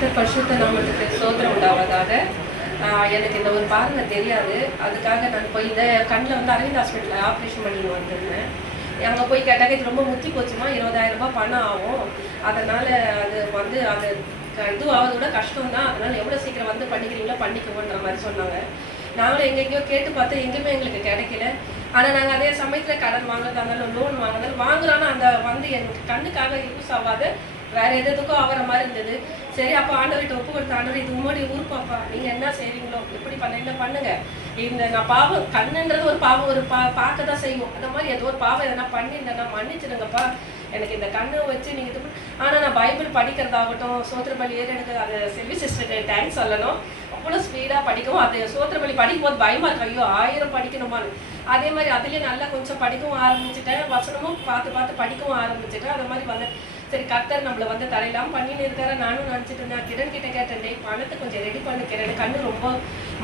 கர்த்தர் பரிசுத்த நாமத்துக்கு ஸ்தோத்திரம் உண்டாவதாக. எனக்கு இந்த ஒரு பாருங்க தெரியாது. அதுக்காக நான் போய் இந்த கண்ணில் வந்து அரவிந்த் ஹாஸ்பிட்டலில் ஆப்ரேஷன் பண்ணிட்டு வந்திருந்தேன். அங்கே போய் கேட்டாக்க இது ரொம்ப முத்தி போச்சுமா, 20,000 ரூபாய் பணம் ஆகும், அதனால் அது வந்து அது இது ஆகுது கூட கஷ்டம் தான், அதனால் எவ்வளோ சீக்கிரம் வந்து பண்ணிக்கிறீங்களோ பண்ணிக்குவோன்ற மாதிரி சொன்னாங்க. நாங்களும் எங்கெங்கேயோ கேட்டு பார்த்து எங்கேயுமே எங்களுக்கு கிடைக்கல. ஆனால் நாங்கள் அதே சமயத்தில் கடன் வாங்குறதா இருந்தாலும் லோன் வாங்குறதாலும் வாங்குறோன்னா அந்த வந்து எனக்கு கண்ணுக்காக யூஸ் ஆகாத வேற எதுக்கும் ஆகிற மாதிரி இருந்தது. சரி, அப்போ ஆண்டவர்கிட்ட ஒப்பு கொடுத்த ஆண்டவர் இது உங்களுடைய ஊர் பாப்பா, நீங்கள் என்ன செய்வீங்களோ எப்படி என்ன பண்ணுங்க. இந்த நான் பாவம் கண்ணுன்றது ஒரு பாவம், ஒரு பார்க்க தான் செய்வோம். அந்த மாதிரி ஏதோ ஒரு பாவம் எதனா பண்ணியிருந்தேன்னா மன்னிச்சிடுங்கப்பா, எனக்கு இந்த கண்ணை வச்சு நீங்கள் இது ஆனால் நான் பைபிள் படிக்கிறதாகட்டும், சோத்திரபலி ஏறெடுக்க அது செல்வி சிஸ்டருக்கு தேங்க்ஸ் சொல்லணும். அவ்வளோ ஸ்பீடாக படிக்கவும், அது சோத்திரபலி படிக்கும் போது பயமாக இருக்கு, ஐயோ 1000 படிக்கணுமான்னு. அதே மாதிரி அதுலேயே நல்லா கொஞ்சம் படிக்கவும் ஆரம்பிச்சுட்டேன், வசனமும் பார்த்து பார்த்து படிக்கவும் ஆரம்பிச்சுட்டேன். அது மாதிரி வந்து சரி கர்த்தர் நம்மளை வந்து தலையெல்லாம் பண்ணின்னு இருக்காரு. நானும் நினச்சிட்டு இருந்தேன். கிரண் கிட்ட கேட்டேன், பணத்தை கொஞ்சம் ரெடி பண்ணிக்கிறேன், கண்ணு ரொம்ப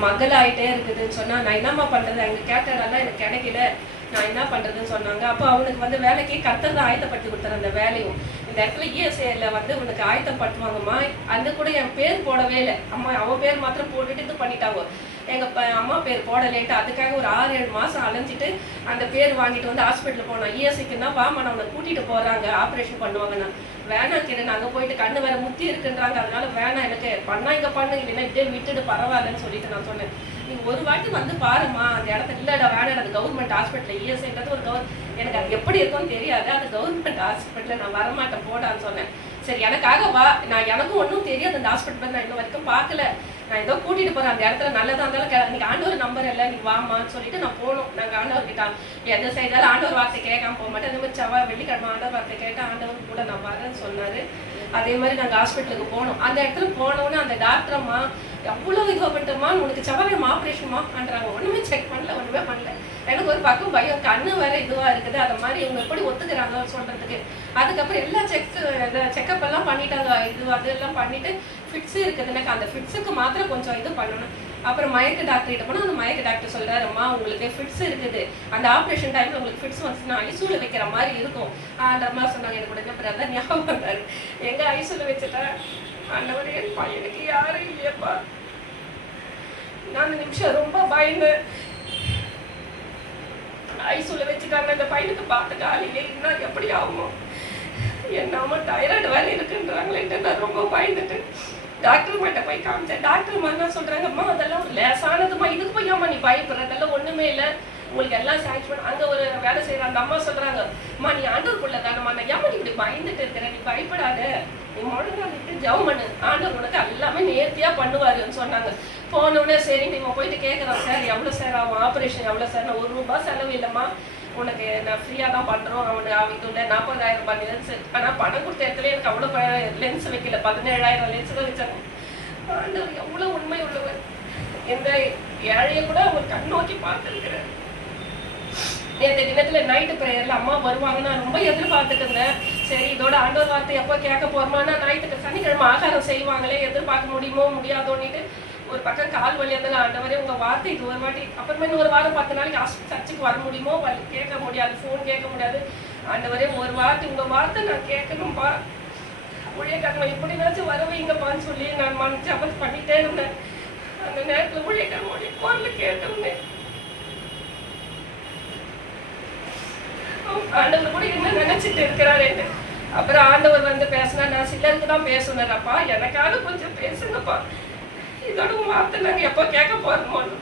மகளாயிட்டே இருக்குதுன்னு சொன்னா, நான் என்னம்மா பண்றது, அங்கே கேட்டதெல்லாம் எனக்கு கிடைக்கல, நான் என்ன பண்றதுன்னு சொன்னாங்க. அப்போ அவனுக்கு வந்து வேலைக்கு கர்த்தர் தான் ஆயத்தப்படுத்தி கொடுத்தாரு. அந்த வேலையும் இந்த இடத்துல இஎஸ்ஐல வந்து உனக்கு ஆயத்தப்படுத்துவாங்கம்மா, அந்த கூட என் பேர் போடவே இல்லை, அம்மா அவன் பேர் மாத்திரம் போட்டுட்டு இது பண்ணிட்டாங்க. எங்க அம்மா பேர் போடலேட்டு அதுக்காக ஒரு 6-7 மாசம் அலைஞ்சிட்டு அந்த பேர் வாங்கிட்டு வந்து ஹாஸ்பிட்டல் போனோம். இஎஸ்ஐக்குன்னா வாமா நான் உன்னை கூட்டிட்டு போறாங்க, ஆப்ரேஷன் பண்ணுவாங்கன்னா வேணாம் கிரண், அங்கே போயிட்டு கண்ணு வேற முத்தி இருக்குன்றாங்க, அதனால வேணாம், எனக்கு பண்ணா இங்க பண்ணு, இல்லைன்னா இப்படியே விட்டுட்டு பரவாயில்லன்னு சொல்லிட்டு நான் சொன்னேன். நீங்க ஒரு வாட்டி வந்து பாருமா அந்த இடத்துல. இல்லடா வேணாம், அது கவர்மெண்ட் ஹாஸ்பிட்டல், இஎஸ்ஐன்றது ஒரு எனக்கு அது எப்படி இருக்கும்னு தெரியாது, அது கவர்மெண்ட் ஹாஸ்பிட்டல், நான் வரமாட்டேன் போடான்னு சொன்னேன். சரி எனக்காக வா, நான் எனக்கும் ஒன்றும் தெரியாது அந்த ஹாஸ்பிட்டல், நான் இன்னும் வரைக்கும் பார்க்கல, நான் ஏதோ கூட்டிட்டு போறேன் அந்த இடத்துல நல்லதா இருந்தாலும் நீங்க ஆண்டவர் நம்பர் இல்லை, நீ வாமான்னு சொல்லிட்டு நான் போனோம். நாங்கள் ஆண்டவர்கிட்ட எதை செய்தாலும் ஆண்டவர் வார்த்தை கேட்காம போக மாட்டேன். அதே மாதிரி செவ்வாய் வெள்ளிக்கிழமை ஆண்டவர் வார்த்தை கேட்டால் ஆண்டவர் கூட நான் வரேன்னு சொன்னாரு. அதே மாதிரி நாங்கள் ஹாஸ்பிட்டலுக்கு போனோம். அந்த இடத்துல போனோன்னே அந்த டாக்டர் அம்மா எவ்வளோ இதுவாக பண்ணிட்டோமா, உனக்கு செவ்வாய்க்கிழமை ஆப்ரேஷன்மான்றாங்க. ஒன்றுமே செக் பண்ணல, ஒன்றுமே பண்ணல. எனக்கு ஒரு பக்கம் பயம், கண்ணு வேற இதுவாக இருக்குது, அதை மாதிரி இவங்க எப்படி ஒத்துக்கிறாங்க சொல்றதுக்கு. அதுக்கப்புறம் எல்லா செக்கப் எல்லாம் பண்ணிட்டாங்க, இது அதெல்லாம் பண்ணிட்டு ஃபிட்ஸ் இருக்குது எனக்கு, அந்த ஃபிட்ஸுக்கு மாத்திரம் கொஞ்சம் இது பண்ணணும். அப்புறம் மயக்க டாக்டர்கிட்ட போனால் அந்த மயக்க டாக்டர் சொல்றாரும்மா உங்களுக்கு ஃபிட்ஸ் இருக்குது, அந்த ஆப்ரேஷன் டைம்ல உங்களுக்கு ஃபிட்ஸ் வந்துச்சுன்னா ஐசூல வைக்கிற மாதிரி இருக்கும் அந்த மாதிரி சொன்னாங்க. எனக்கு உடனே பிரதர் ஞாபகம் வந்தாரு, எங்க ஐசூல வச்சுட்டேன் ஆண்டவரே, என் பையனுக்கு யாரும் இல்லையப்பா. நான் அந்த நிமிஷம் ரொம்ப பயந்து ஐசூல வச்சுட்டாங்க, அந்த பையனுக்கு பார்த்துட்டு ஆளிலே இன்னும் எப்படி ஆகுமோ, என்னமோ டைராய்டு வேலை இருக்குன்றாங்களேன்ட்டு நான் ரொம்ப பயந்துட்டு டாக்டர் கிட்ட போய் காமிச்சேன். டாக்டர் மாதிரி தான் சொல்றாங்கம்மா அதெல்லாம் ஒரு லேசானதுமா, இதுக்கு போய் அம்மா நீ பயப்படுறதெல்லாம் ஒண்ணுமே இல்லை, உங்களுக்கு எல்லாம் சாங்க்ஷன் பண்ண. அங்க ஒரு வேலை செய்யற அந்த அம்மா சொல்றாங்க, அம்மா நீ ஆண்டவருக்குள்ள தானம்மா, நான் ஏமா நீ இப்படி பயந்துட்டு இருக்கிற, நீ பயப்படாத, நீ முழங்காலிட்டு ஜெபம் பண்ணு, ஆண்டவர் உனக்கு எல்லாமே நேர்த்தியா பண்ணுவாருன்னு சொன்னாங்க. போனோடனே சரி நீங்க போயிட்டு கேட்கறோம், சார் எவ்வளவு சார் ஆகும் ஆப்ரேஷன், எவ்வளவு சார், நான் 1 ரூபாய் செலவு இல்லைம்மா, உனக்கு நான் ஃப்ரீயாக தான் பண்ணுறோம், அவனுக்கு அவங்களுக்கு 40,000 ரூபாய் லென்ஸ். ஆனால் பணம் கொடுத்த இடத்துல எனக்கு அவ்வளோ லென்ஸ் வைக்கல, 17,000 லென்ஸ் தான் வச்சாங்க. ஆண்டவர் எவ்வளோ உண்மை உள்ளவர், எந்த ஏழையை கூட அவர் கண்ணோக்கி பார்த்துருக்கிறேன். நேற்று தினத்தில் நைட்டு ப்ரேயரில் அம்மா வருவாங்க, நான் ரொம்ப எதிர்பார்த்துட்டு இருந்தேன். சரி இதோட ஆண்டவர் வார்த்தை எப்போ கேட்க போகிறோமானா, ஞாயிற்றுக்கு சனிக்கிழமை ஆகாரம் செய்வாங்களே, எதிர்பார்க்க முடியுமோ முடியாதோன்னிட்டு ஒரு பக்கம் கால் வலி இருந்தாலும் ஆண்டவரே உங்க வார்த்தை இது ஒரு வாட்டி, அப்புறமே இன்னும் ஒரு வாரம் 10 நாளைக்கு சர்ச்சுக்கு வர முடியுமோ, கேட்க முடியாது, ஃபோன் கேட்க முடியாது, ஆண்டவரே ஒரு வார்த்தை உங்க வார்த்தை நான் கேட்கணும்பா, ஊழியக்காரங்க எப்படினாச்சும் வரவைங்கப்பான்னு சொல்லி நான் ஜபம் பண்ணிட்டே இருந்தேன். அந்த நேரத்தில் ஊழியக்காரங்களுடைய குரல் கேட்டேன். ஆண்டவர் கூட என்ன நினைச்சிட்டு இருக்கிறாரு. அப்புறம் ஆண்டவர் வந்து பேசினா, நான் சிலருக்கு தான் பேசுனேன்ப்பா, எனக்காக கொஞ்சம் பேசுங்கப்பா, இதோட வார்த்தை நாங்கள் எப்போ கேட்க போறோமோன்னு.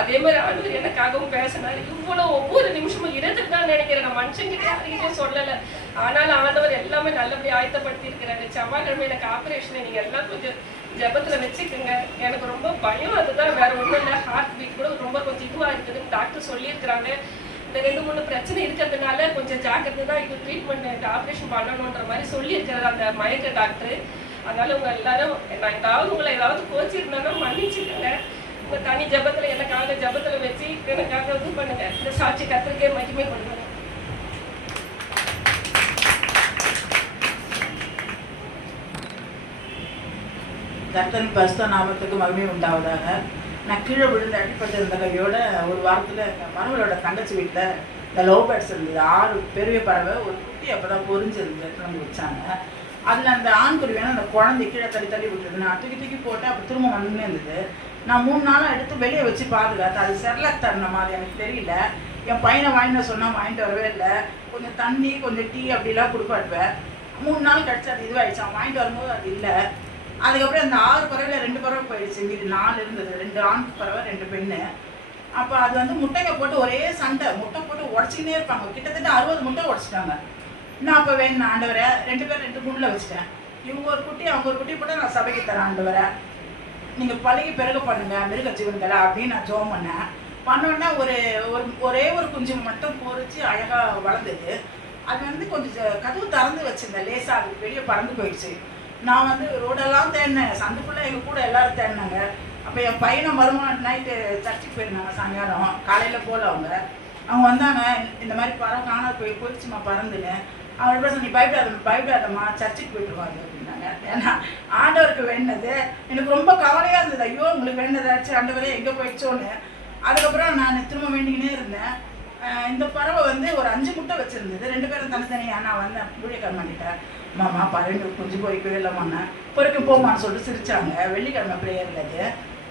அதே மாதிரி ஆண்டவர் எனக்காகவும் பேசினாரு. இவ்வளோ ஒவ்வொரு நிமிஷமும் இருந்துட்டு தான் நினைக்கிறேன், நான் மனுஷங்கிட்ட யாருக்கிட்டே சொல்லலை, ஆனால் ஆண்டவர் எல்லாமே நல்லபடி ஆயத்தப்படுத்தி இருக்கிறாரு. செவ்வாய்க்கிழமை எனக்கு ஆப்ரேஷனை நீங்கள் எல்லாம் கொஞ்சம் ஜபத்தில் வச்சுக்கோங்க. எனக்கு ரொம்ப பயம், அதுதான், வேற ஒன்றும் இல்லை. ஹார்ட் பீட் கூட ரொம்ப கொஞ்சம் இதுவாக இருக்குதுன்னு டாக்டர் சொல்லியிருக்கிறாங்க. இந்த 2-3 பிரச்சனை இருக்கிறதுனால கொஞ்சம் ஜாக்கிரதை தான், இது ட்ரீட்மெண்ட் ஆப்ரேஷன் பண்ணணுன்ற மாதிரி சொல்லியிருக்கிறாரு அந்த மயக்க டாக்டர். அதனால உங்க எல்லாரும், நான் ஏதாவது உங்களை ஏதாவது கோச்சிருந்தேன்னா மன்னிச்சுக்கோங்க. உங்க தனி ஜபத்துல எனக்காக ஜபத்துல வச்சு எனக்காக இது பண்ணுங்க. இந்த சாட்சி கர்த்தருக்கே மகிமை பண்ணுங்க. கர்த்தரின் பரிசுத்த நாமத்துக்கு மகிமை உண்டாவதாக. நான் கீழே விழுந்து அடிப்பட்டு இருந்த கையோட ஒரு வாரத்தில் எங்கள் மருமகளோட தங்கச்சி வீட்டில் இந்த லவ் பேர்ட்ஸ் இருந்தது. 6 பெரிய பறவை, ஒரு குட்டி அப்போ தான் பொறிஞ்சிருந்து எடுத்துகிட்டு வந்து வச்சாங்க. அதில் அந்த ஆண்குருவி அந்த குழந்தை கீழே தள்ளி தள்ளி விட்டுருது. நான் தூக்கி தூக்கி போட்டு அப்போ திரும்ப வந்துன்னே இருந்தது. நான் 3 நாளாக எடுத்து வெளியே வச்சு பாதுகாத்து அது செர்லாக் தரணுமா அது எனக்கு தெரியல. என் பையனை வாங்கிட்டு சொன்னால் வாங்கிட்டு வரவே இல்லை. கொஞ்சம் தண்ணி கொஞ்சம் டீ அப்படிலாம் கொடுப்பாட்டுவேன். 3 நாள் கழிச்சு அது இதுவாகிடுச்சு. அவன் வாங்கிட்டு வரும்போது அது இல்லை. அதுக்கப்புறம் அந்த 6 பறவையில் 2 பறவை போயிடுச்சு. மீது 4 இருந்தது. 2 ஆண் பறவை 2 பெண்ணு. அப்போ அது வந்து முட்டைங்க போட்டு ஒரே சண்டை, முட்டை போட்டு உடச்சிக்கினே இருப்பாங்க. கிட்டத்தட்ட 60 முட்டை உடச்சிட்டாங்க. நான் அப்போ வேணும் ஆண்டவரை 2 பேர் 2 குண்டில் வச்சுட்டேன். இவங்க ஒரு குட்டி அவங்க ஒரு குட்டி போட்டு நான் சபைக்கு தரேன் ஆண்டவரை, நீங்கள் பழகி பிறகு பண்ணுங்க மிருக ஜீவன்களை அப்படின்னு நான் ஜோம் பண்ணேன். பண்ணோன்னா ஒரே ஒரு குஞ்சு மட்டும் பொறிச்சு அழகாக வளர்ந்தது. அது வந்து கொஞ்சம் கதவு திறந்து வச்சுருந்தேன். லேசாக அது வெளியே பறந்து போயிடுச்சு. நான் வந்து ரோடெல்லாம் தேடினேன். சந்துக்குள்ளே எங்கள் கூட எல்லோரும் தேடினாங்க. அப்போ என் பையனை மறுநாள் நைட்டு சர்ச்சுக்கு போயிருந்தாங்க. சாயங்காலம் காலையில் போகல அவங்க வந்தாங்க. இந்த மாதிரி பறவை காணாது போயிடுச்சுமா பறந்துன்னு. அவங்க பேச நீ பயப்படாதம்மா சர்ச்சுக்கு போயிட்டுருவாங்க அப்படின்னாங்க. ஏன்னா ஆண்டவருக்கு வேண்டது எனக்கு ரொம்ப கவலையாக இருந்தது. ஐயோ உங்களுக்கு வேண்டதாச்சு ஆண்டவரே எங்கே போயிடுச்சோன்னு. அதுக்கப்புறம் நான் திரும்ப வேண்டிக்கினே இருந்தேன். இந்த பறவை வந்து ஒரு 5 முட்டை வச்சுருந்தது. 2 பேரும் தனித்தனியாக நான் வந்தேன் ஊழியக்காரன் பண்ணிட்டேன். மாமா 12 குஞ்சு பொறிக்கவே இல்லைம்மாண்ணே பொறிக்க போமான்னு சொல்லிட்டு சிரிச்சாங்க. வெள்ளிக்கிழமை ப்ரேயரில் அது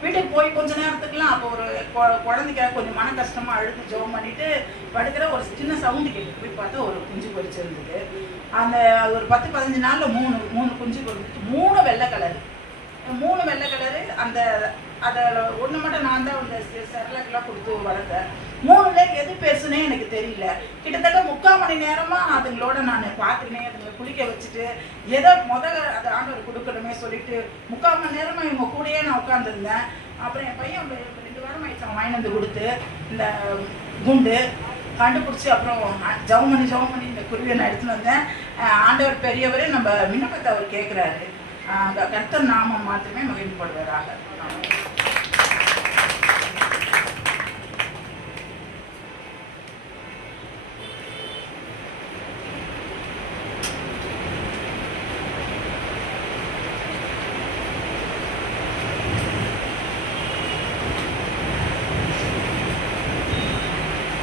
வீட்டுக்கு போய் கொஞ்ச நேரத்துக்குலாம் அப்போ ஒரு குழந்தைக்காக கொஞ்சம் மன கஷ்டமாக அழுது ஜெபம் பண்ணிட்டு படுக்கிற ஒரு சின்ன சவுண்டு கேட்டு போய் பார்த்தா ஒரு குஞ்சு பொறிச்சிருந்தது. அந்த ஒரு 10-15 நாளில் 3 குஞ்சு பொறிச்சு 3 வெள்ளை கலரு. 3 வெள்ளை கலரு. அந்த அதில் ஒன்று மட்டும் நான் தான் அந்த செரலக்கெல்லாம் கொடுத்து வளர்த்தேன். 3ல எது பேசுனே எனக்கு தெரியல. கிட்டத்தட்ட 3/4 மணி நேரமாக அதுங்களோட நான் பார்த்துக்கினே அதுங்களை குளிக்க வச்சுட்டு எதோ அதை ஆண்டவர் கொடுக்கணுமே சொல்லிட்டு 3/4 மணி நேரமாக இவங்க கூடயே நான் உட்காந்துருந்தேன். அப்புறம் என் பையன் 2 வாரம் ஆயிடுச்சு வாங்கிட்டு வந்து கொடுத்து இந்த குண்டு கண்டுபிடிச்சி அப்புறம் ஜெபம் பண்ணி இந்த குருவியை நான் எடுத்துன்னு வந்தேன். ஆண்டவர் பெரியவர் நம்ம விண்ணப்பத்தை அவர் கேட்குறாரு. அந்த கர்த்தர் நாமம் மாத்திரமே மகிழ்ப்படுவதாக.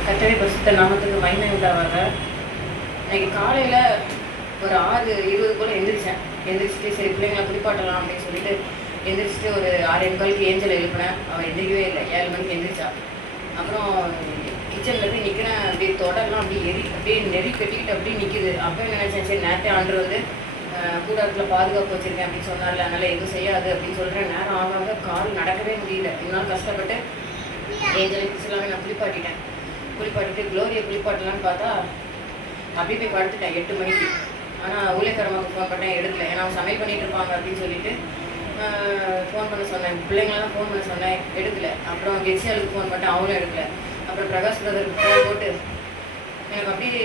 கர்த்தருடைய பரிசுத்த நாமத்துக்கு மகிமை உண்டாவாக. இன்னைக்கு காலையில் ஒரு 6:20 போல் எந்திரிச்சிட்டு சரி பிள்ளைங்களை குளிப்பாட்டலாம் அப்படின்னு சொல்லிட்டு எந்திரிச்சிட்டு ஒரு 6:45 ஏஞ்சல் எழுப்பினேன். அவன் எந்திரிக்கவே இல்லை. 7 மணிக்கு எந்திரிச்சா. அப்புறம் கிச்சனில் போய் நிற்கிறேன். அப்படியே தொடரெல்லாம் அப்படியே நெறி கட்டிக்கிட்டு அப்படியே நிற்கிது. அப்போ நினச்சேன் சரி நேரத்தை ஆண்டு வந்து கூடாரத்தில் பாதுகாப்பு வச்சுருக்கேன் அப்படின்னு சொன்னார்ல, அதனால் எதுவும் செய்யாது அப்படின்னு சொல்கிறேன். நேரம் ஆக கால் நடக்கவே முடியல. இன்னும் கஷ்டப்பட்டு ஏஞ்சலை பிடிச்சலாமே நான் குளிப்பாட்டிட்டு க்ளோரியை குளிப்பாட்டலான்னு பார்த்தா அப்படி போய் படுத்துட்டேன் 8 மணிக்கு. ஆனால் ஊழியக்காரமாவுக்கு ஃபோன் பண்ணேன், எடுக்கல. ஏன்னா அவங்க சமையல் பண்ணிகிட்டு இருப்பாங்க அப்படின்னு சொல்லிட்டு ஃபோன் பண்ண சொன்னேன். பிள்ளைங்களாம் ஃபோன் பண்ண சொன்னேன், எடுக்கல. அப்புறம் கெட்சியாளுக்கு ஃபோன் பண்ணேன், அவங்களும் எடுக்கல. அப்புறம் பிரகாஷ் பிரதருக்கு ஃபோன் போட்டு எனக்கு அப்படியே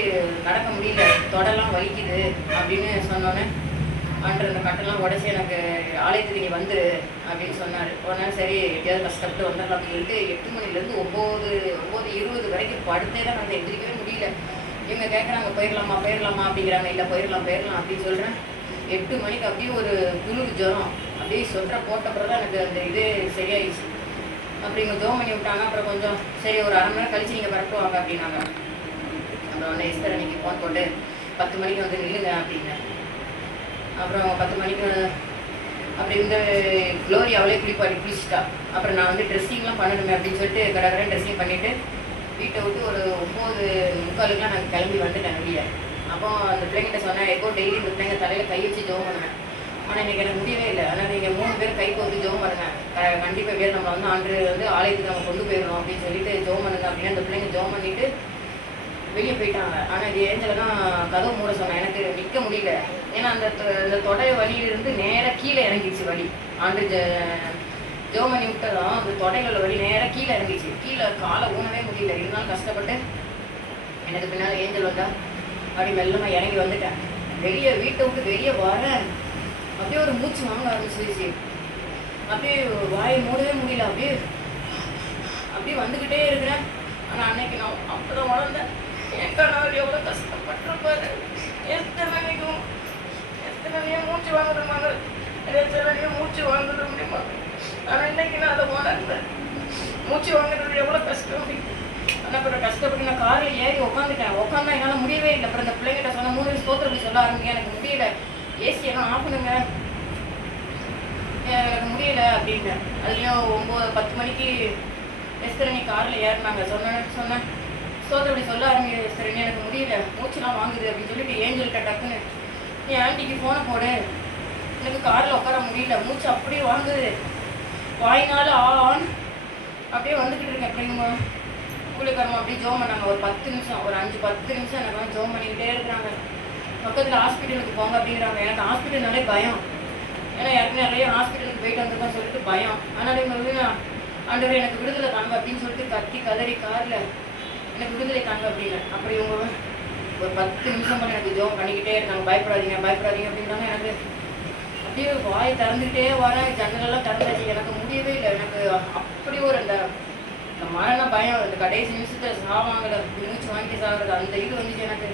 நடக்க முடியல, தொடெல்லாம் வலிக்குது அப்படின்னு சொன்னோன்னே ஆண்டர் அந்த கட்டெல்லாம் உடச்சி எனக்கு ஆலயத்துக்கு நீ வந்துரு அப்படின்னு சொன்னார். உடனே சரி எப்படியாவது கஷ்டப்பட்டு வந்துடலாம் அப்படின்னு சொல்லிட்டு 8 மணிலேருந்து 9:20 வரைக்கும் படுத்தே தான் நாங்கள் எந்திரிக்கவே முடியல. இவங்க கேட்குறாங்க போயிடலாமா அப்படிங்கிறாங்க. இல்லை போயிடலாம் அப்படின்னு சொல்கிறேன். 8 மணிக்கு அப்படியே ஒரு குளிர் ஜுரம் அப்படியே சொற்ற போட்டப்புறம் தான் எனக்கு அந்த இது சரியாயிடுச்சு. அப்படி இங்கே ஜோம் பண்ணி விட்டாங்க. அப்புறம் கொஞ்சம் சரி ஒரு 1/2 மணி நேரம் கழிச்சு நீங்கள் பரப்புவாங்க அப்படின்னாங்க. அப்புறம் ஒன்று எஸ்தர் அன்னைக்கு ஃபோன் போட்டு 10 மணிக்கு வந்து நில்லுங்க அப்படின்னு. அப்புறம் 10 மணிக்கு அப்படி இந்த க்ளோரி அவளே குளிச்சிட்டா. அப்புறம் நான் வந்து ட்ரெஸ்ஸிங்லாம் பண்ணணுமே அப்படின்னு சொல்லிட்டு கடற்கரை ட்ரெஸ்ஸிங் பண்ணிவிட்டு வீட்டை விட்டு ஒரு 9:45 நான் கிளம்பி வந்துட்டேன் வெளியே. அப்போ அந்த பிள்ளைங்கிட்ட சொன்னேன், எப்போ டெய்லி இந்த பிள்ளைங்க தலையில் கை வச்சு ஜோம் பண்ணுவேன். ஆனால் இன்றைக்கி எனக்கு முடியவே இல்லை. ஆனால் நீங்கள் 3 பேர் கை கோர்த்து ஜோம் பண்ணுங்க, கண்டிப்பாக வேறு நம்ம வந்து ஆண்டு வந்து ஆலயத்துக்கு நம்ம கொண்டு போயிடணும் அப்படின்னு சொல்லிட்டு ஜோம் பண்ணுங்க அப்படின்னு அந்த பிள்ளைங்க ஜோம் பண்ணிவிட்டு வெளியே போயிட்டாங்க. ஆனால் இது ஏஞ்சல் தான் கதவு மூட சொன்னேன். எனக்கு நிற்க முடியல. ஏன்னா அந்த தொடை வலியிலிருந்து நேராக கீழே இறங்கிடுச்சு வலி. ஆண்டு ஜோம் பண்ணி விட்டதும் அந்த தொடைகளோட வலி நேராக கீழே இறங்கிச்சு. கீழே காலை ஊனவே முடியல. இருந்தாலும் கஷ்டப்பட்டு எனக்கு பின்னால் ஏஞ்சல் வந்தா அப்படி மெல்லமாக இறங்கி வந்துட்டேன். வீட்டை விட்டு வெளியே வர அப்படியே ஒரு மூச்சு வாங்க ஆரம்பிச்சிருச்சு. அப்படியே வாயை மூடவே முடியல. அப்படியே வந்துக்கிட்டே இருக்கிறேன். ஆனால் அன்னைக்கு நான் அப்போதான் வளர்ந்தேன். என் கணவர் எவ்வளோ கஷ்டப்பட்டிருப்பாரு. எத்தனையும் மூச்சு வாங்குறமாங்க, எத்தனையும் மூச்சு வாங்குற முடியுமா? ஆனால் இன்னைக்கு நான் அதை வளர்ந்தேன். மூச்சு வாங்குறது எவ்வளோ கஷ்டம் அப்படின்னு. ஆனால் அப்புறம் கஷ்டப்பட்டு நான் காரில் ஏறி உட்காந்துட்டேன். உட்காந்தா என்னால் முடியவே இல்லை. அப்புறம் இந்த பிள்ளைங்கிட்ட சொன்ன 3 ஸ்தோத்திரம் சொல்ல ஆரம்பிக்க எனக்கு முடியல. ஏசி எல்லாம் ஆஃப் பண்ணுங்க, எனக்கு முடியல அப்படின்னு. அதுலேயும் 9-10 மணிக்கு எஸ்தரணி காரில் ஏறினாங்க. சொன்னேன் சோதனை அப்படி சொல்ல ஆரம்பிங்க, எஸ்தரணி எனக்கு முடியல, மூச்சுலாம் வாங்குது அப்படின்னு சொல்லிட்டு ஏஞ்சல்கிட்ட டக்குன்னு நீ ஆண்டிக்கு ஃபோனை போடு, எனக்கு காரில் உட்கார முடியல, மூச்சு அப்படியே வாங்குது, வாயினால ஆன் அப்படியே வந்துக்கிட்டு இருக்கேன் அப்படிங்க. கூலிக்காரமா அப்படியே ஜோம் பண்ணாங்க ஒரு 10 நிமிஷம், ஒரு 5-10 நிமிஷம் எனக்கு வந்து ஜோம் பண்ணிக்கிட்டே இருக்கிறாங்க. பக்கத்தில் ஹாஸ்பிட்டலுக்கு போங்க அப்படிங்கிறாங்க. எனக்கு ஹாஸ்பிட்டல்னாலே பயம், ஏன்னா யாருக்குமே நிறைய ஹாஸ்பிட்டலுக்கு போயிட்டு வந்திருக்கோன்னு சொல்லிட்டு பயம். அதனால இவங்க வந்து ஆண்டவரே எனக்கு விடுதலை தாங்க அப்படின்னு சொல்லிட்டு கத்தி கதறி காரில் எனக்கு விடுதலை தாங்க அப்படின்னு. அப்படி இவங்க ஒரு 10 நிமிஷம் பண்ணி எனக்கு ஜோம் பண்ணிக்கிட்டே இருக்காங்க. பயப்படாதீங்க அப்படின்றாங்க. எனக்கு அப்படியே வாய் திறந்துக்கிட்டே வரேன், ஜன்னலெல்லாம் திறந்தாச்சு, எனக்கு முடியவே இல்லை. எனக்கு அப்படி ஒரு அந்த மரண பயம், அந்த கடைசி நிமிஷத்தில் சாவாங்கல, மூச்சு வாங்கிட்டு சாகுறது, அந்த இது வந்துச்சு எனக்கு.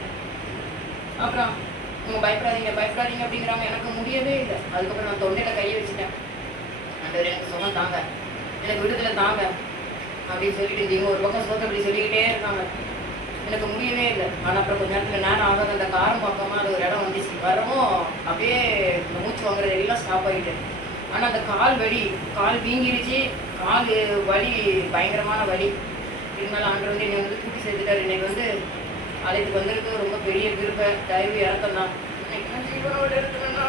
அப்புறம் இவங்க பயப்படாதீங்க அப்படிங்கிறாங்க. எனக்கு முடியவே இல்லை. அதுக்கப்புறம் நான் தொண்டையில் கையை வச்சுட்டேன். ஆண்டவரே எனக்கு சுகம் தாங்க, எனக்கு விடுதலை தாங்க அப்படின்னு சொல்லிட்டு இவங்க ஒரு பக்கம் சோத்தை அப்படி சொல்லிக்கிட்டே இருக்காங்க. எனக்கு முடியவே இல்லை. ஆனால் அப்புறம் கொஞ்ச நேரத்தில் நேரம் ஆகாத அந்த காரம் பக்கமாக அது ஒரு இடம் வந்துச்சு. வரவும் அப்படியே இந்த மூச்சு வாங்குறது எல்லாம் ஸ்டாப் ஆகிட்டு. ஆனால் அந்த கால் வீங்கிருச்சு, கால் வலி, பயங்கரமான வலி. இருந்தாலும் ஆண்டவர் வந்து என்னை வந்து கூட்டி சேர்த்துட்டார். இன்னைக்கு வந்து அழைத்து வந்திருக்கு ரொம்ப பெரிய விருப்ப தயவு இறக்கம் தான். இன்னைக்கு நான் ஜீவனோட இருக்கணும்னா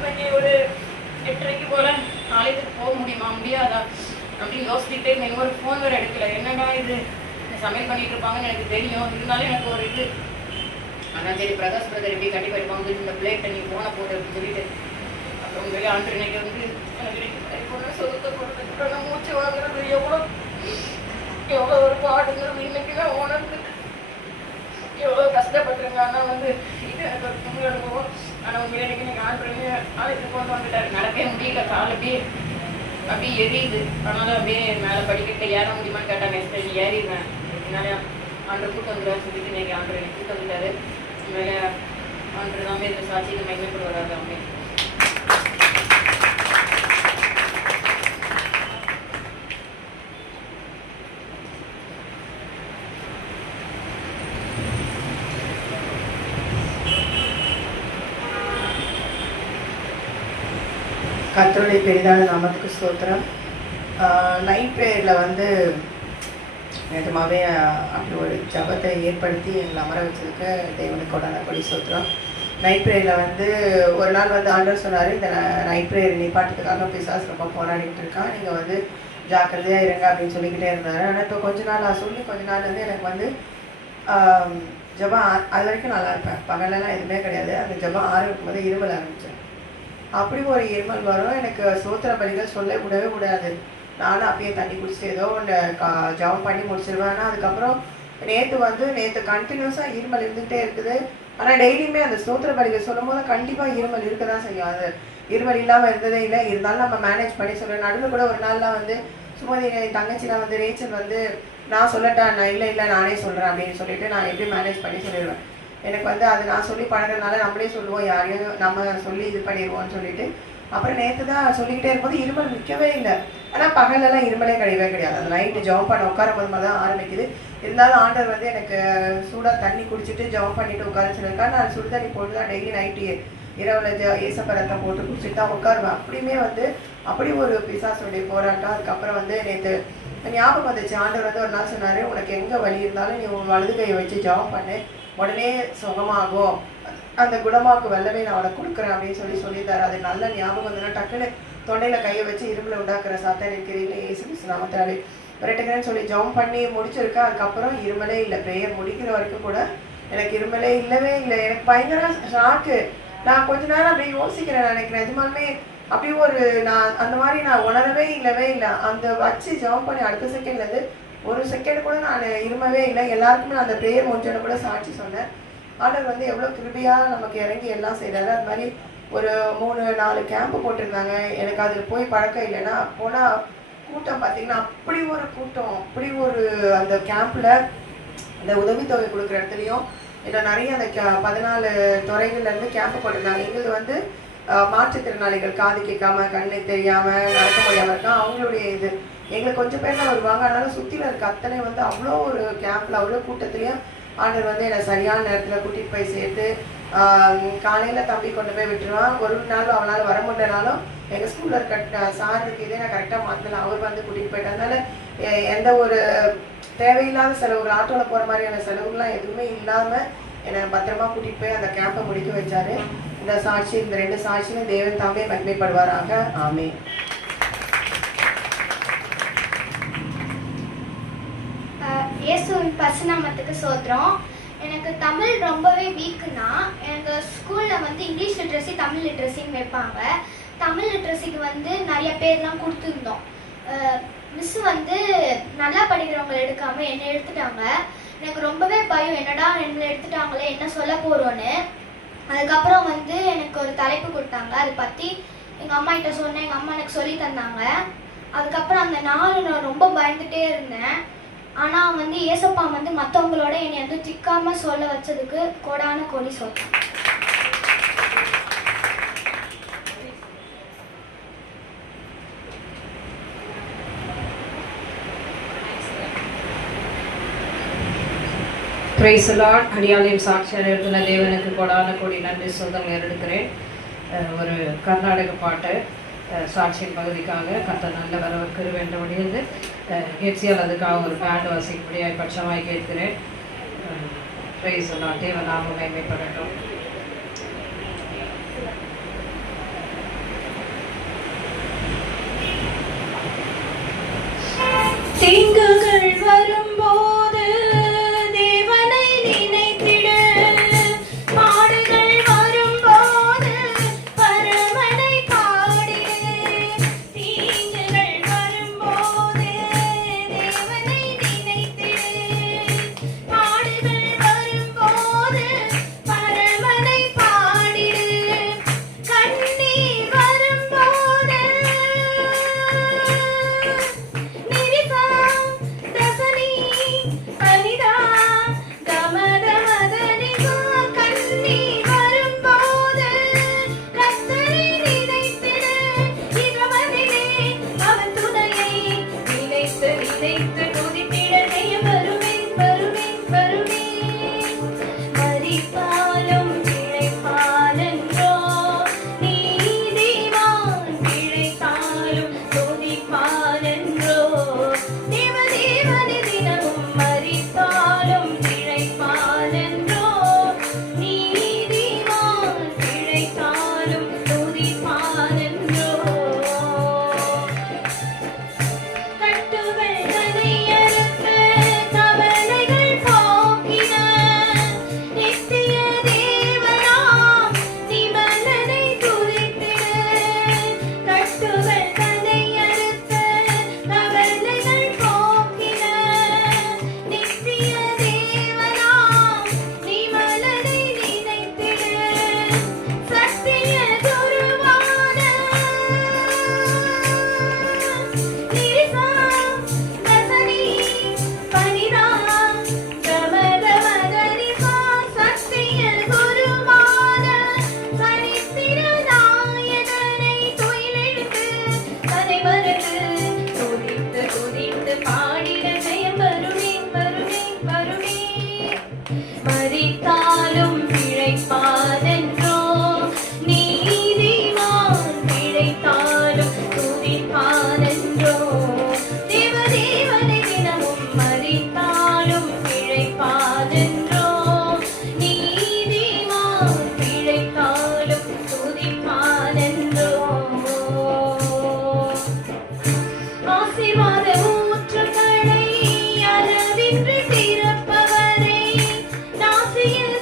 இன்னைக்கு ஒரு 8:30 போல ஆலயத்துக்கு போக முடியாதா அப்படின்னு யோசிச்சுட்டே இருந்தேன். ஒரு ஃபோன் வேறு எடுக்கல. என்னடா இது, சமையல் பண்ணிட்டு இருப்பாங்கன்னு எனக்கு தெரியும். இருந்தாலும் எனக்கு ஒரு இது, ஆனால் சரி பிரகாஷ் பிரதர் எப்படி கண்டிப்பாக இருப்பாங்க, இந்த பிளேட்டை நீ ஃபோனை போடு அப்படின்னு சொல்லிட்டு அப்புறம் வெளியே ஆண்டு இன்னைக்கு வந்து எனக்கு சொத்தை கொடுத்துட்டு நான் மூச்சு வாங்குறது எவ்வளோ ஒரு பாடுங்கிறது இன்னைக்கு தான் உணர்ந்து எவ்வளோ கஷ்டப்பட்டுருங்க. ஆனால் வந்து இது எனக்கு ஒரு துணி அனுபவம். ஆனால் உண்மையிலே இன்னைக்கு ஆண்டு ஆலயத்துக்கு கொண்டு வந்துட்டாரு. நடக்கவே முடியல, கால் அப்படியே எரியுது. அதனால அப்படியே மேலே படிக்கிட்டு ஏற முடியுமான்னு கேட்டாங்க. நெக்ஸ்ட் நீ ஏறிடுவேன், என்னால ஆண்டு கூட்டம் வந்துடுவான்னு சொல்லிட்டு இன்னைக்கு ஆண்டு எனக்கு கூட்டம் வந்துட்டாரு. மேலே ஆண்டு எல்லாமே இந்த சாட்சியில் மகிமைப்பட்டு வராது. அவங்க கர்த்தருடைய பெரிதான நாமத்துக்கு ஸ்தோத்திரம். நைட் ப்ரேயரில் வந்து நிஜமாகவே அப்படி ஒரு ஜபத்தை ஏற்படுத்தி எங்களை அமர வச்சதுக்கு தேவனுக்கு கொடானபடி ஸ்தோத்திரம். நைட் ப்ரேயரில் வந்து ஒரு நாள் வந்து ஆண்டவர் சொன்னார், இந்த நைட் ப்ரேயர் நிப்பாட்டுறதுக்காக பிசாசு ரொம்ப போராடிட்டு இருக்கான், நீங்கள் வந்து ஜாக்கிரதையாக இருங்க அப்படின்னு சொல்லிக்கிட்டே இருந்தார். ஆனால் இப்போ கொஞ்ச நாள் வந்து எனக்கு வந்து ஜபம் அது வரைக்கும் நல்லா இருப்பேன், பகலெல்லாம் எதுவுமே கிடையாது. அந்த ஜபம் ஆரம்பிக்கும் போது இருமல் ஆரம்பித்தேன். அப்படி ஒரு இருமல் வரும். எனக்கு சோத்திர பலிகள் சொல்ல விடவே கூடாது. நானும் அப்பயே தண்ணி குடிச்சிட்டு ஏதோ ஒன்று ஜபம் பண்ணி முடிச்சிருவேன். ஆனால் அதுக்கப்புறம் நேற்று கண்டினியூஸாக இருமல் இருந்துகிட்டே இருக்குது. ஆனால் டெய்லியுமே அந்த ஸ்தோத்திர பலிகள் சொல்லும் போது கண்டிப்பாக இருமல் இருக்க தான் செய்யும். அது இருமல் இல்லாமல் இருந்ததே இல்லை. இருந்தாலும் நம்ம மேனேஜ் பண்ணி சொல்லுவேன். நடுவில் கூட ஒரு நாள்லாம் வந்து சுமதி தங்கச்சிலாம் வந்து ரேச்சல் வந்து நான் சொல்லட்டேன், நான் இல்லை நானே சொல்கிறேன் அப்படின்னு சொல்லிட்டு நான் எப்படி மேனேஜ் பண்ணி சொல்லிடுவேன். எனக்கு வந்து அது நான் சொல்லி பழகிறதுனால நம்மளே சொல்லுவோம், யாரையும் நம்ம சொல்லி இது பண்ணிடுவோம்னு சொல்லிட்டு அப்புறம் நேற்று தான் சொல்லிக்கிட்டே இருக்கும்போது இருமல் நிற்கவே இல்லை. ஆனால் பகலெல்லாம் இருமலே கிடையாது. அந்த நைட்டு ஜபம் பண்ண உட்காரும் போது தான் ஆரம்பிக்குது. இருந்தாலும் ஆண்டவர் வந்து எனக்கு சூடாக தண்ணி குடிச்சிட்டு ஜபம் பண்ணிட்டு உட்கார சொல்லியிருக்கா. நான் சுடு தண்ணி போட்டு தான் டெய்லி நைட்டு இரவில் ஏசப்பரத்தை போட்டு குடிச்சிட்டு தான் உட்காருவேன். அப்படியுமே வந்து அப்படி ஒரு பிசாசுடைய போராட்டம். அதுக்கப்புறம் வந்து நேற்று ஞாபகம் வந்துச்சு, ஆண்டவர் வந்து ஒரு நாள் சொன்னார், உனக்கு எங்கே வலி இருந்தாலும் நீ உன் வலது கையை வச்சு ஜபம் பண்ணு, உடனே சுகமாகும், அந்த குணமாக்கு வெள்ளமே நான் உனக்கு கொடுக்குறேன் அப்படின்னு சொல்லித்தாரு. அது நல்ல ஞாபகம் வந்துன்னா டக்குன்னு தொண்டையில் கையை வச்சு இரும்பில் உண்டாக்குற சாத்தான் இருக்கிறீங்களே இயேசு கிறிஸ்து நாமத்தாலே விரட்டுக்கிறேன்னு சொல்லி ஜபம் பண்ணி முடிச்சிருக்கேன். அதுக்கப்புறம் இருமலே இல்லை. ப்ரேயர் முடிக்கிற வரைக்கும் கூட எனக்கு இருமலே இல்லவே இல்லை. எனக்கு பயங்கர ஷாக்கு. நான் கொஞ்ச நேரம் அப்படியே யோசிக்கிறேன், நினைக்கிறேன் நிஜமாலுமே அப்படி ஒரு நான் அந்த மாதிரி நான் உணரவே இல்லை. அந்த வச்சு ஜபம் பண்ணி அடுத்த செகண்ட்லேருந்து ஒரு செகண்ட் கூட நான் இருமவே இல்லை. எல்லாருக்குமே நான் அந்த ப்ரேயர் முடிஞ்சோன்னு கூட சாட்சி சொன்னேன். ஆண்டவர் வந்து எவ்வளோ கிருபையாக நமக்கு இறங்கி எல்லாம் செய்கிறாரு. அது மாதிரி ஒரு 3-4 கேம்ப்பு போட்டிருந்தாங்க. எனக்கு அதில் போய் பழக்கம் இல்லைன்னா போனால் கூட்டம் பார்த்திங்கன்னா அப்படி ஒரு அந்த கேம்பில் அந்த உதவித்தொகை கொடுக்குற இடத்துலையும் இன்னும் நிறைய அந்த 14 துறைகள்லேருந்து கேம்ப்பு போட்டிருந்தாங்க. எங்களுக்கு வந்து மாற்றுத்திறனாளிகள், காது கேட்காம கண்ணு தெரியாமல் நடக்க முடியாமல் இருக்கான், அவங்களுடைய இது எங்களுக்கு கொஞ்சம் பேர் தான் வருவாங்க. அதனால சுற்றில இருக்க அத்தனை வந்து அவ்வளோ ஒரு கேம்பில் அவ்வளோ கூட்டத்துலேயும் ஆண்டவர் வந்து என்னை சரியான நேரத்தில் கூட்டிகிட்டு போய் சேர்த்து காலையில் தம்பி கொண்டு போய் விட்டுருவான். ஒரு நாள் அவனால் வர முடியலனாலும் எங்கள் ஸ்கூலில் இருக்க சார் இருக்கு இதே நான் கரெக்டாக மாற்றல, அவர் வந்து கூட்டிகிட்டு போயிட்டு, அதனால எந்த ஒரு தேவையில்லாத செலவுகள், ஆட்டோவில் போகிற மாதிரியான செலவுகள்லாம் எதுவுமே இல்லாமல் என்னை பத்திரமா கூட்டிகிட்டு போய் அந்த கேம்பை முடிக்க வச்சாரு. இந்த 2 சாட்சியும் தேவன் தாமே மகிமைப்படுவாராக. ஆமென். இயேசுவின் பரிசுநாமத்துக்கு ஸ்தோத்திரம். எனக்கு தமிழ் ரொம்பவே வீக்குன்னா, எங்கள் ஸ்கூலில் வந்து இங்கிலீஷ் லிட்ரஸி தமிழ் லிட்ரஸின்னு வைப்பாங்க. தமிழ் லிட்ரஸிக்கு வந்து நிறைய பேர்லாம் கொடுத்துருந்தோம். மிஸ் வந்து நல்லா படிக்கிறவங்களை எடுக்காமல் என்னை எடுத்துட்டாங்க. எனக்கு ரொம்பவே பயம், என்னடா என்னை எடுத்துட்டாங்களே, என்ன சொல்ல போகிறோன்னு. அதுக்கப்புறம் வந்து எனக்கு ஒரு தலைப்பு கொடுத்தாங்க, அதை பற்றி எங்கள் அம்மா கிட்ட சொன்னேன். எங்கள் அம்மா எனக்கு சொல்லி தந்தாங்க. அதுக்கப்புறம் அந்த நாள் நான் ரொம்ப பயந்துகிட்டே இருந்தேன். ஆனால் வந்து ஏசப்பா வந்து மற்றவங்களோட என்னை வந்து திக்காமல் சொல்ல வச்சதுக்கு கோடான கோடி சொல்றேன். Praise the Lord. அடியாளையும் சாட்சியாக எழுதின தேவனுக்கு கொடான கோடி நன்றி சொந்தம் ஏறெடுக்கிறேன். ஒரு கர்நாடக பாட்டு சாட்சியின் பகுதிக்காக கர்த்தர் நல்ல வரவு கரு வேண்டபடியது ஹெச்சியால் அதுக்காக ஒரு பேண்ட் வாசிக்கும்படியாக பட்சமாய் கேட்கிறேன். Praise the Lord. தேவ நாமம் மகிமைப்படட்டும். தீங்குகள் வரும்போது தேவனை நினைத்திடு, பாடுகள் வரும்போது பரமனை பாடிடு. தீங்குகள் வரும்போது தேவனை நினைத்திடு, பாடுகள் வரும்போது பரமனை பாடிடு. கண்ணீர் வரும்போது ஊற்றுகளை அளவின்றி திறப்பவரை நாசியில்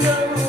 வந்தோம்